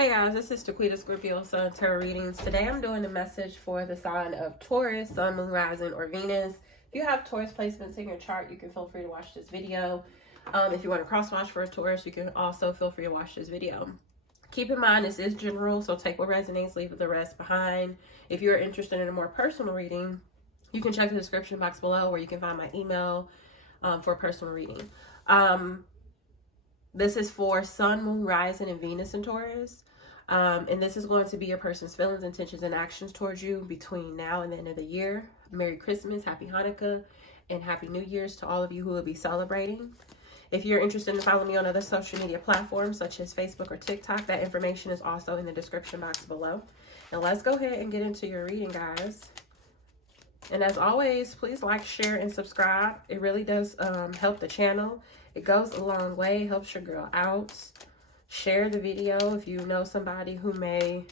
Hey guys, this is Taquita Scorpio Sun Tarot Readings. Today I'm doing a message for the sign of Taurus, Sun, Moon, Rising, or Venus. If you have Taurus placements in your chart, you can feel free to watch this video. If you want to cross watch for a Taurus, you can also feel free to watch this video. Keep in mind this is general, so take what resonates, leave the rest behind. If you're interested in a more personal reading, you can check the description box below where you can find my email for a personal reading. This is for Sun, Moon, Rising, and Venus in Taurus. And this is going to be your person's feelings, intentions, and actions towards you between now and the end of the year. Merry Christmas, Happy Hanukkah, and Happy New Year's to all of you who will be celebrating. If you're interested in following me on other social media platforms such as Facebook or TikTok, that information is also in the description box below. And let's go ahead and get into your reading, guys. And as always, please like, share, and subscribe. It really does help the channel. It goes a long way, helps your girl out. Share the video if you know somebody who may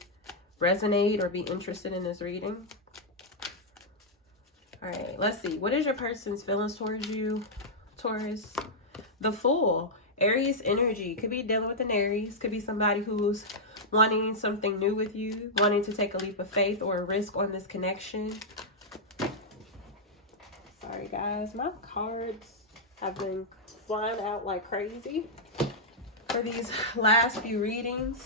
resonate or be interested in this reading. All right, let's see. What is your person's feelings towards you, Taurus? The Fool, Aries energy. Could be dealing with an Aries. Could be somebody who's wanting something new with you, wanting to take a leap of faith or a risk on this connection. Sorry, guys. My cards have been flying out like crazy for these last few readings,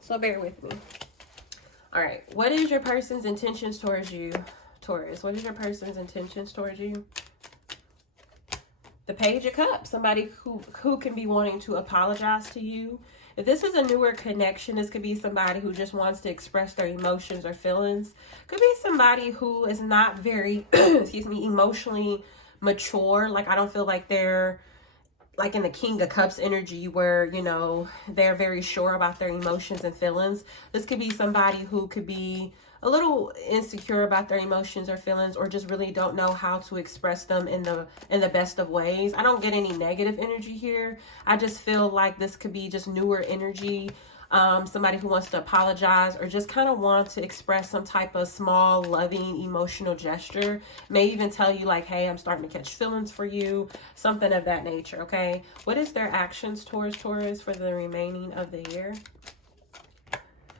so bear with me. All right, what is your person's intentions towards you, Taurus? What is your person's intentions towards you? The Page of Cups, somebody who can be wanting to apologize to you. If this is a newer connection, this could be somebody who just wants to express their emotions or feelings. Could be somebody who is not very excuse me, emotionally mature. Like, I don't feel like they're like in the King of Cups energy where, you know, they're very sure about their emotions and feelings. This could be somebody who could be a little insecure about their emotions or feelings, or just really don't know how to express them in the best of ways. I don't get any negative energy here. I just feel like this could be just newer energy. Somebody who wants to apologize or just kind of want to express some type of small, loving, emotional gesture. May even tell you like, hey, I'm starting to catch feelings for you. Something of that nature, okay? What is their actions towards Taurus for the remaining of the year?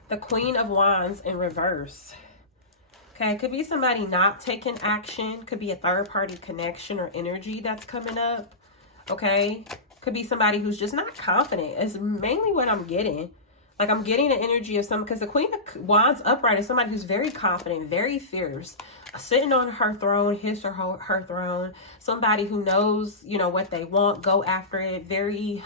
The Queen of Wands in reverse. Okay, could be somebody not taking action. Could be a third-party connection or energy that's coming up, okay? Could be somebody who's just not confident. It's mainly what I'm getting. Like, I'm getting the energy of someone, because the Queen of Wands upright is somebody who's very confident, very fierce, sitting on her throne, his or her throne. Somebody who knows, you know, what they want, go after it. Very,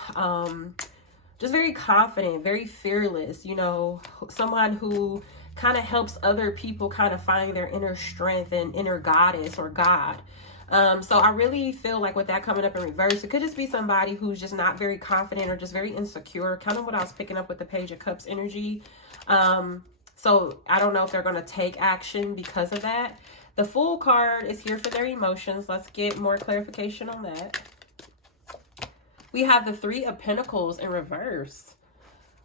just very confident, very fearless. You know, someone who kind of helps other people kind of find their inner strength and inner goddess or God. So I really feel like with that coming up in reverse, it could just be somebody who's just not very confident or just very insecure, kind of what I was picking up with the Page of Cups energy. So I don't know if they're going to take action because of that. The Fool card is here for their emotions. Let's get more clarification on that. We have the Three of Pentacles in reverse.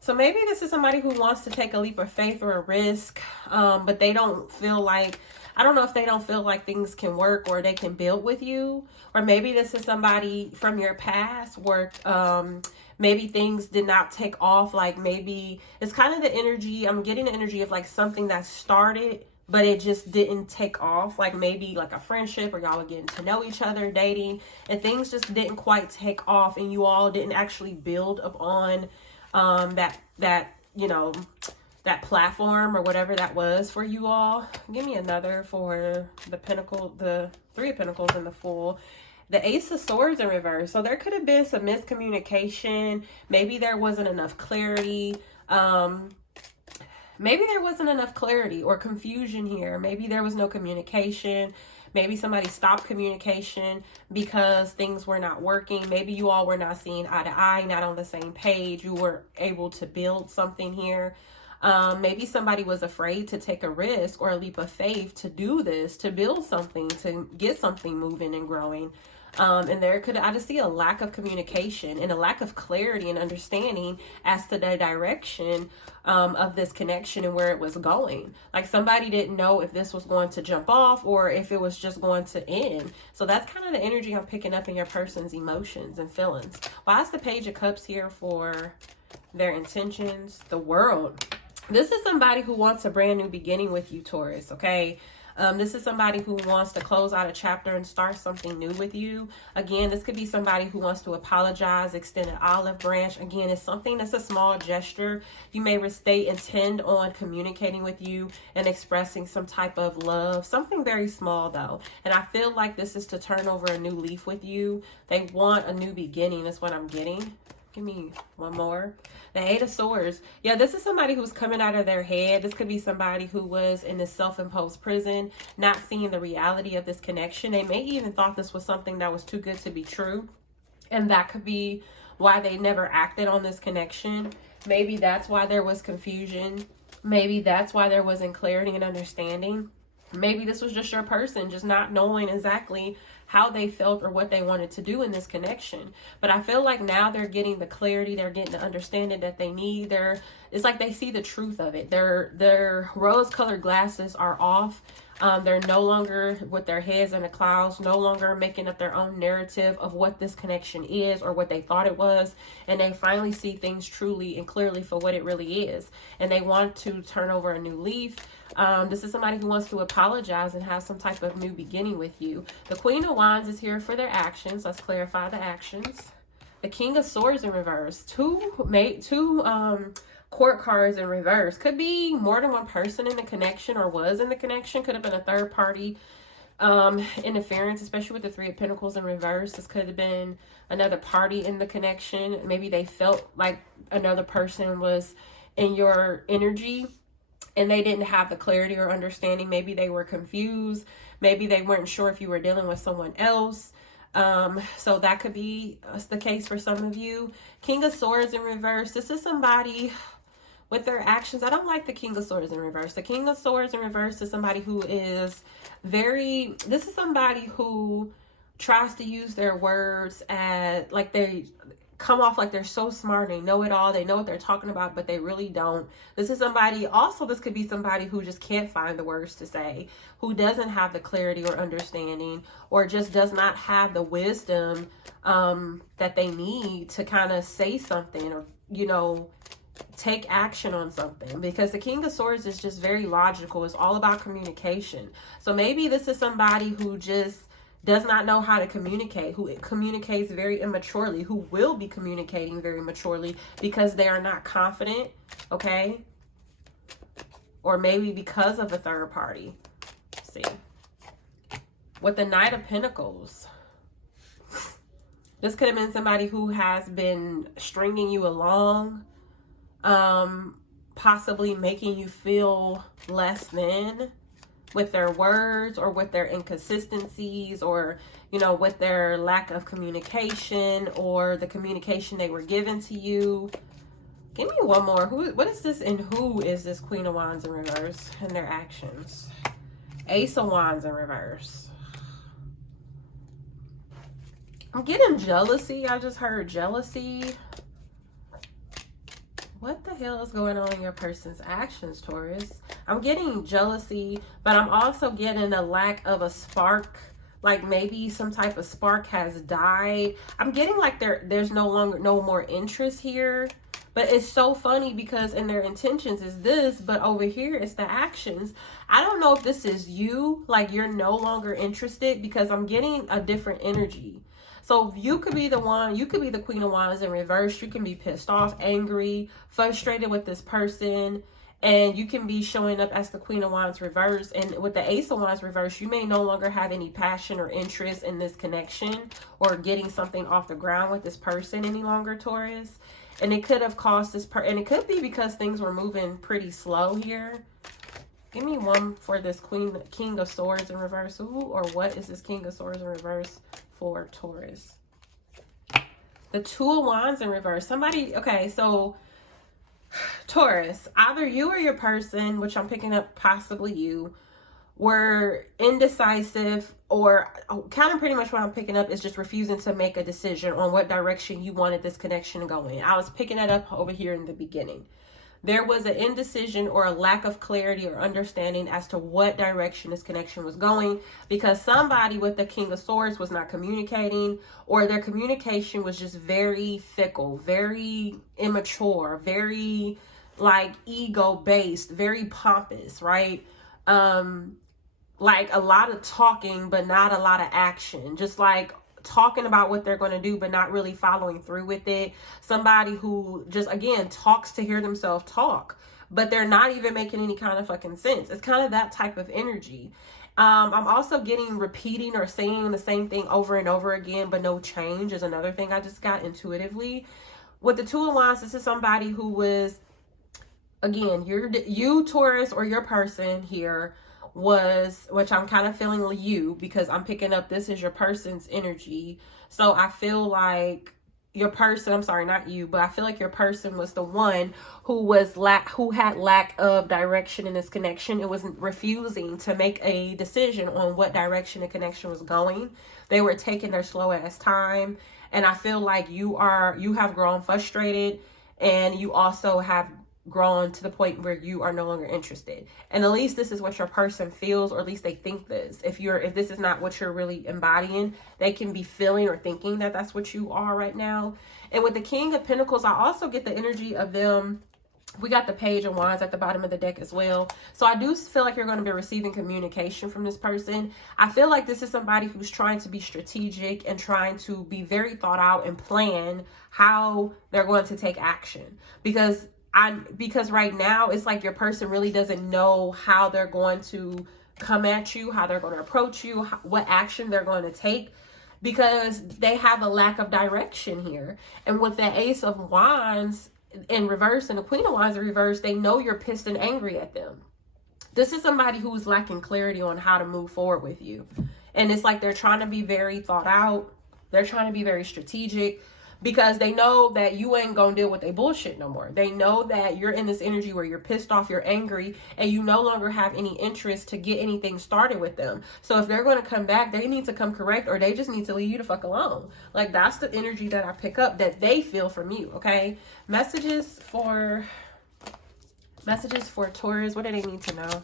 So maybe this is somebody who wants to take a leap of faith or a risk, but they don't feel like, I don't know if they don't feel like things can work or they can build with you. Or maybe this is somebody from your past where maybe things did not take off. Like, maybe it's kind of the energy, I'm getting the energy of like something that started, but it just didn't take off. Like maybe like a friendship, or y'all were getting to know each other, dating, and things just didn't quite take off, and you all didn't actually build upon that you know, that platform or whatever that was for you all. Give me another for the Pentacle, the Three of Pentacles and the Fool. The Ace of Swords in reverse. So there could have been some miscommunication. Maybe there wasn't enough clarity. Maybe there wasn't enough clarity or confusion here. Maybe there was no communication. Maybe somebody stopped communication because things were not working. Maybe you all were not seeing eye to eye, not on the same page. You were able to build something here. Maybe somebody was afraid to take a risk or a leap of faith to do this, to build something, to get something moving and growing. And I just see a lack of communication and a lack of clarity and understanding as to the direction of this connection and where it was going. Like somebody didn't know if this was going to jump off or if it was just going to end. So that's kind of the energy I'm picking up in your person's emotions and feelings. Why is the Page of Cups here for their intentions, the world. This is somebody who wants a brand new beginning with you, Taurus, okay? This is somebody who wants to close out a chapter and start something new with you. Again, this could be somebody who wants to apologize, extend an olive branch. Again, it's something that's a small gesture. You may intend on communicating with you and expressing some type of love. Something very small, though. And I feel like this is to turn over a new leaf with you. They want a new beginning. That's what I'm getting. Give me one more. The Eight of Swords. Yeah, this is somebody who's coming out of their head. This could be somebody who was in this self-imposed prison, not seeing the reality of this connection. They may even thought this was something that was too good to be true. And that could be why they never acted on this connection. Maybe that's why there was confusion. Maybe that's why there wasn't clarity and understanding. Maybe this was just your person just not knowing exactly how they felt or what they wanted to do in this connection. But I feel like now they're getting the clarity, they're getting the understanding that they need. It's like they see the truth of it. Their rose-colored glasses are off. They're no longer with their heads in the clouds, no longer making up their own narrative of what this connection is or what they thought it was. And they finally see things truly and clearly for what it really is. And they want to turn over a new leaf. This is somebody who wants to apologize and have some type of new beginning with you. The Queen of Wands is here for their actions. Let's clarify the actions. The King of Swords in reverse. Two court cards in reverse. Could be more than one person in the connection or was in the connection. Could have been a third party interference, especially with the Three of Pentacles in reverse. This could have been another party in the connection. Maybe they felt like another person was in your energy and they didn't have the clarity or understanding. Maybe they were confused. Maybe they weren't sure if you were dealing with someone else. So that could be the case for some of you. King of Swords in reverse. This is somebody with their actions. I don't like the King of Swords in reverse. The King of Swords in reverse is somebody who is this is somebody who tries to use their words as like they come off like they're so smart, they know it all, they know what they're talking about, but they really don't. This is somebody, also this could be somebody who just can't find the words to say, who doesn't have the clarity or understanding, or just does not have the wisdom that they need to kind of say something or, you know, take action on something. Because the King of Swords is just very logical. It's all about communication. So maybe this is somebody who just does not know how to communicate, who communicates very immaturely, who will be communicating very maturely because they are not confident, okay? Or maybe because of a third party. Let's see. With the Knight of Pentacles, this could have been somebody who has been stringing you along, possibly making you feel less than, with their words or with their inconsistencies or, you know, with their lack of communication or the communication they were given to you. Give me one more. What is this and who is this Queen of Wands in reverse and their actions? Ace of Wands in reverse. I'm getting jealousy. I just heard jealousy. What the hell is going on in your person's actions, Taurus? I'm getting jealousy, but I'm also getting a lack of a spark. Like maybe some type of spark has died. I'm getting like there's no more interest here. But it's so funny because in their intentions is this, but over here it's the actions. I don't know if this is you, like you're no longer interested, because I'm getting a different energy. So you could be the one, you could be the Queen of Wands in reverse. You can be pissed off, angry, frustrated with this person. And you can be showing up as the Queen of Wands reverse. And with the Ace of Wands reverse, you may no longer have any passion or interest in this connection or getting something off the ground with this person any longer, Taurus. And it could have caused this and it could be because things were moving pretty slow here. Give me one for this King of Swords in reverse. Who or what is this King of Swords in reverse for Taurus? The Two of Wands in reverse. Somebody, okay, so Taurus, either you or your person, which I'm picking up possibly you, were indecisive, or kind of pretty much what I'm picking up is just refusing to make a decision on what direction you wanted this connection to go in. I was picking that up over here in the beginning. there was an indecision or a lack of clarity or understanding as to what direction this connection was going, because somebody with the King of Swords was not communicating, or their communication was just very fickle, very immature, very like ego based, very pompous, right? Like a lot of talking but not a lot of action, just like talking about what they're going to do but not really following through with it. Somebody who just, again, talks to hear themselves talk, but they're not even making any kind of fucking sense. It's kind of that type of energy. I'm also getting repeating or saying the same thing over and over again, but no change is another thing I just got intuitively. With the Two of Wands, this is somebody who was, again, you Taurus, or your person here was, which I'm kind of feeling you, because I'm picking up this is your person's energy. So I feel like your person, I'm sorry, not you, but I feel like your person was the one who had lack of direction in this connection. It was refusing to make a decision on what direction the connection was going. They were taking their slow ass time. And I feel like you have grown frustrated, and you also have grown to the point where you are no longer interested. And at least this is what your person feels, or at least they think this. If this is not what you're really embodying, they can be feeling or thinking that that's what you are right now. And with the King of Pentacles, I also get the energy of them. We got the Page of Wands at the bottom of the deck as well. So I do feel like you're going to be receiving communication from this person. I feel like this is somebody who's trying to be strategic and trying to be very thought out and plan how they're going to take action. Because right now it's like your person really doesn't know how they're going to come at you, how they're going to approach you, what action they're going to take, because they have a lack of direction here. And with the Ace of Wands in reverse and the Queen of Wands in reverse, they know you're pissed and angry at them. This is somebody who's lacking clarity on how to move forward with you. And it's like they're trying to be very thought out. They're trying to be very strategic, because they know that you ain't gonna deal with their bullshit no more. They know that you're in this energy where you're pissed off, you're angry, and you no longer have any interest to get anything started with them. So if they're gonna come back, they need to come correct, or they just need to leave you the fuck alone. Like, that's the energy that I pick up that they feel from you, okay? Messages for Taurus. What do they need to know?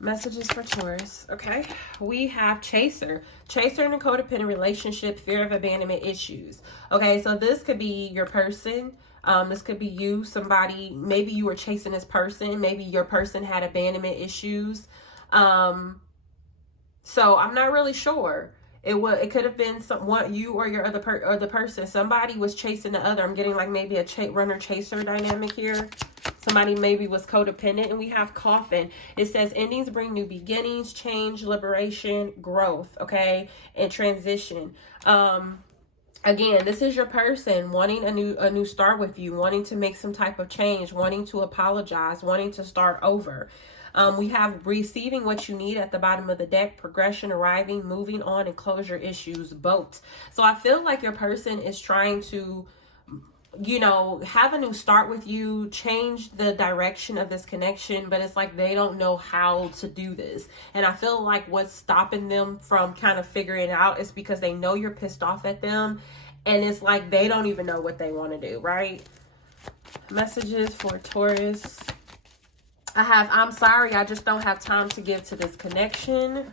Messages for Taurus. Okay, we have Chaser in a codependent relationship, fear of abandonment issues. Okay, so this could be your person. This could be you, somebody, maybe you were chasing this person, maybe your person had abandonment issues. So I'm not really sure. It could have been someone, you or your other person. Somebody was chasing the other. I'm getting like maybe a runner chaser dynamic here. Somebody maybe was codependent. And we have Coffin. It says endings bring new beginnings, change, liberation, growth, okay, and transition. Again, this is your person wanting a new start with you, wanting to make some type of change, wanting to apologize, wanting to start over. We have receiving what you need at the bottom of the deck, progression, arriving, moving on, and closure issues, both. So I feel like your person is trying to, you know, have a new start with you, change the direction of this connection, but it's like they don't know how to do this. And I feel like what's stopping them from kind of figuring it out is because they know you're pissed off at them, and it's like they don't even know what they want to do, right? Messages for Taurus. I have, I'm sorry, I just don't have time to give to this connection.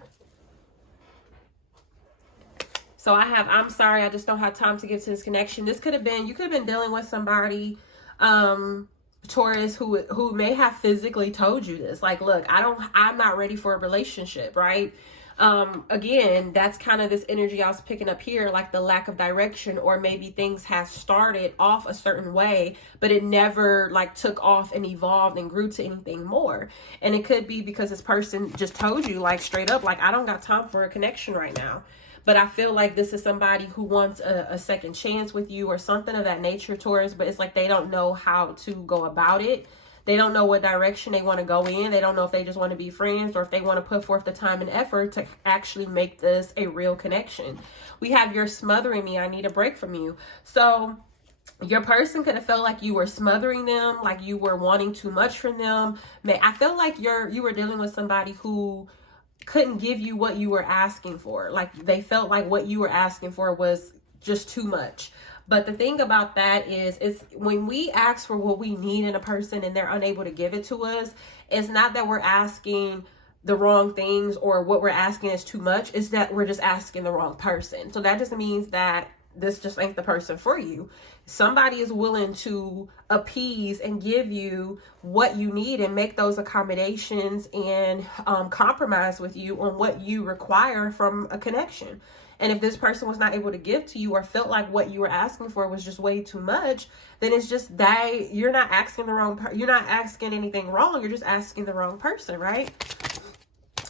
So I have, I'm sorry, I just don't have time to give to this connection. This could have been, you could have been dealing with somebody, Taurus, who may have physically told you this. Like, look, I'm not ready for a relationship, right? Again, that's kind of this energy I was picking up here, like the lack of direction, or maybe things have started off a certain way, but it never like took off and evolved and grew to anything more. And it could be because this person just told you like straight up, like, I don't got time for a connection right now. But I feel like this is somebody who wants a second chance with you or something of that nature, Taurus, but it's like they don't know how to go about it. They don't know what direction they want to go in. They don't know if they just want to be friends or if they want to put forth the time and effort to actually make this a real connection. We have you're smothering me. I need a break from you. So your person could have felt like you were smothering them, like you were wanting too much from them. I feel like you were dealing with somebody who couldn't give you what you were asking for. Like they felt like what you were asking for was just too much. But the thing about that is when we ask for what we need in a person and they're unable to give it to us, it's not that we're asking the wrong things or what we're asking is too much. It's that we're just asking the wrong person. So that just means that this just ain't the person for you. Somebody is willing to appease and give you what you need and make those accommodations and compromise with you on what you require from a connection. And if this person was not able to give to you or felt like what you were asking for was just way too much, then it's just that you're not asking the wrong you're not asking anything wrong. You're just asking the wrong person, right?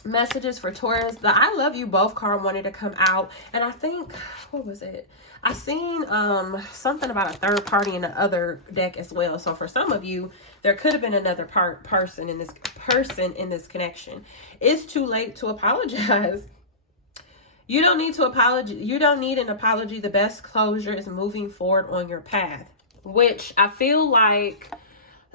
Messages for Taurus. The I love you both card wanted to come out, and I think, what was it? I seen something about a third party in the other deck as well. So for some of you, there could have been another person in this connection. It's too late to apologize. You don't need to apologize. You don't need an apology. The best closure is moving forward on your path, which I feel like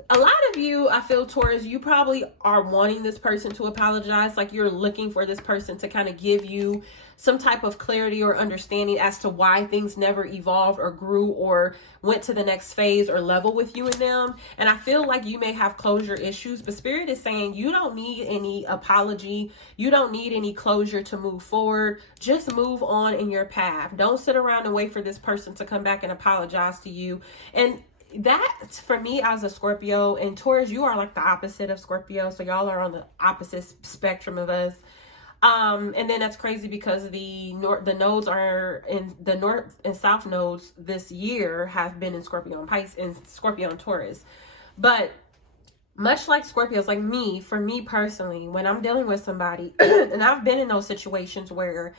a lot of you, I feel, Taurus, you probably are wanting this person to apologize. Like you're looking for this person to kind of give you some type of clarity or understanding as to why things never evolved or grew or went to the next phase or level with you and them. And I feel like you may have closure issues, but Spirit is saying you don't need any apology. You don't need any closure to move forward. Just move on in your path. Don't sit around and wait for this person to come back and apologize to you. And that, for me, as a Scorpio, and Taurus, you are like the opposite of Scorpio. So y'all are on the opposite spectrum of us. And then that's crazy because the nodes are in the north and south nodes this year have been in Scorpio and Pisces and Scorpio and Taurus. But much like Scorpios, like me, for me personally, when I'm dealing with somebody, and I've been in those situations where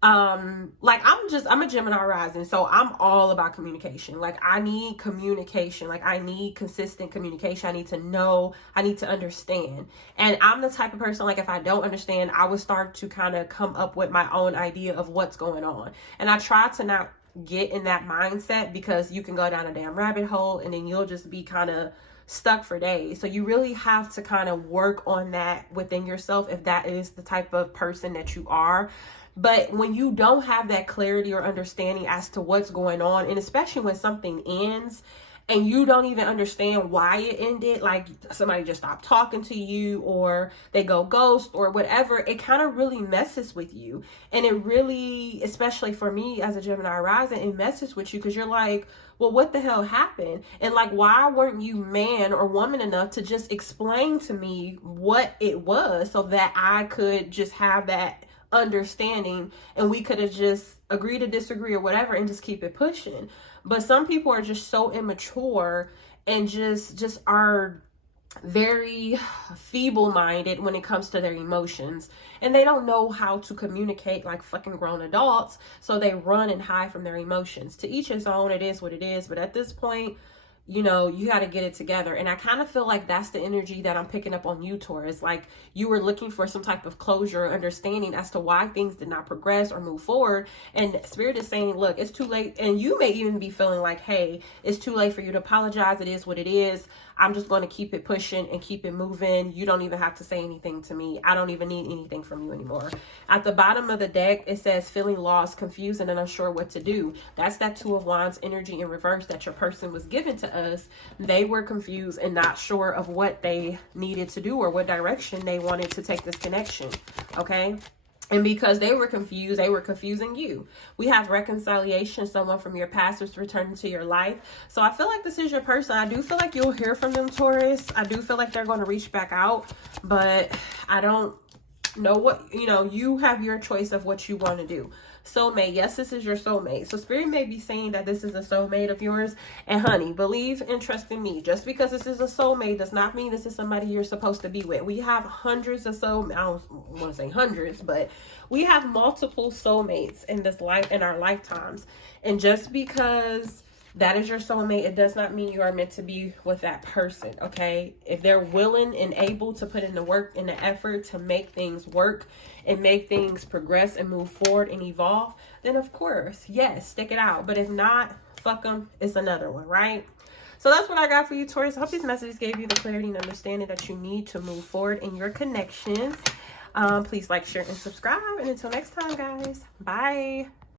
like I'm a Gemini rising, so I'm all about communication. Like I need communication. Like I need consistent communication. I need to know, I need to understand. And I'm the type of person, like if I don't understand, I would start to kind of come up with my own idea of what's going on. And I try to not get in that mindset because you can go down a damn rabbit hole and then you'll just be kind of stuck for days. So you really have to kind of work on that within yourself if that is the type of person that you are. But when you don't have that clarity or understanding as to what's going on, and especially when something ends and you don't even understand why it ended, like somebody just stopped talking to you or they go ghost or whatever, it kind of really messes with you. And it really, especially for me as a Gemini rising, it messes with you because you're like, well, what the hell happened? And like, why weren't you man or woman enough to just explain to me what it was so that I could just have that understanding and we could have just agreed to disagree or whatever and just keep it pushing. But some people are just so immature and just are very feeble-minded when it comes to their emotions, and they don't know how to communicate like fucking grown adults, so they run and hide from their emotions. To each his own, it is what it is, but at this point, you know, you got to get it together. And I kind of feel like that's the energy that I'm picking up on you, Taurus. Like you were looking for some type of closure or understanding as to why things did not progress or move forward. And Spirit is saying, look, it's too late. And you may even be feeling like, hey, it's too late for you to apologize. It is what it is. I'm just going to keep it pushing and keep it moving. You don't even have to say anything to me. I don't even need anything from you anymore. At the bottom of the deck, it says feeling lost, confused, and unsure what to do. That's that Two of Wands energy in reverse that your person was given to us. They were confused and not sure of what they needed to do or what direction they wanted to take this connection. Okay. And because they were confused, they were confusing you. We have reconciliation. Someone from your past is returning to your life. So I feel like this is your person. I do feel like you'll hear from them, Taurus. I do feel like they're going to reach back out, but I don't know what, you know, you have your choice of what you want to do. Soulmate. Yes, this is your soulmate. So Spirit may be saying that this is a soulmate of yours. And honey, believe and trust in me. Just because this is a soulmate does not mean this is somebody you're supposed to be with. We have hundreds of soulmates. I don't want to say hundreds, but we have multiple soulmates in this life, in our lifetimes. And just because that is your soulmate, it does not mean you are meant to be with that person, okay? If they're willing and able to put in the work and the effort to make things work and make things progress and move forward and evolve, then of course, yes, stick it out. But if not, fuck them. It's another one, right? So that's what I got for you, Taurus. I hope these messages gave you the clarity and understanding that you need to move forward in your connections. Please like, share, and subscribe. And until next time, guys, bye.